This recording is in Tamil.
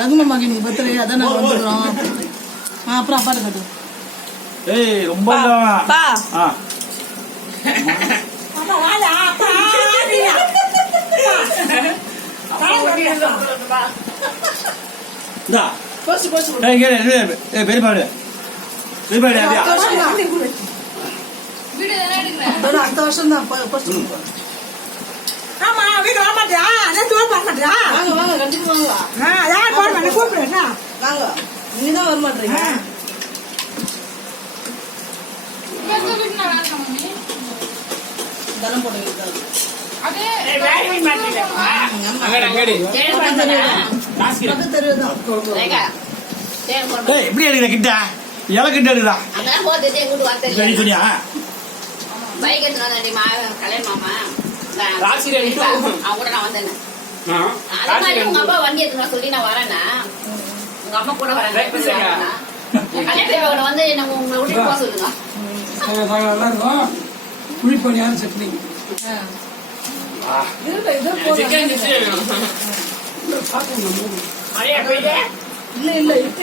ரகுமாமாக்கு இன்னைக்கு பர்த்டே, அதான் நாங்க வந்துக்கிறோம். அப்புறம் அப்பாட்ட கட்டு. ஏய் ரொம்ப பெரியபாடு அடுத்த வருஷம் தான். ஆமா வீடு வர மாட்டியா? வர மாட்டியா? வாங்க வாங்க, கண்டிப்பா வாங்க. யார் போட மாட்டேன் கூப்பிடுறா வாங்க, நீதான் வர மாட்டீங்க. தனம் போட வைக்காது. எப்படி எடுக்கிற கிட்ட இலை கிட்ட எடுக்கிறா சொன்னியா? அவங்க நான் வந்தேன். அது மாதிரி உங்க அப்பா வண்டி எடுத்து சொல்லி நான் வரேன்னா உங்க அம்மா கூட வரேன். கல்யாணம் வந்து நம்ம உங்களை விட்டு போக சொல்லுங்க. குழிப்பணியான சட்னி இல்ல இல்ல இப்ப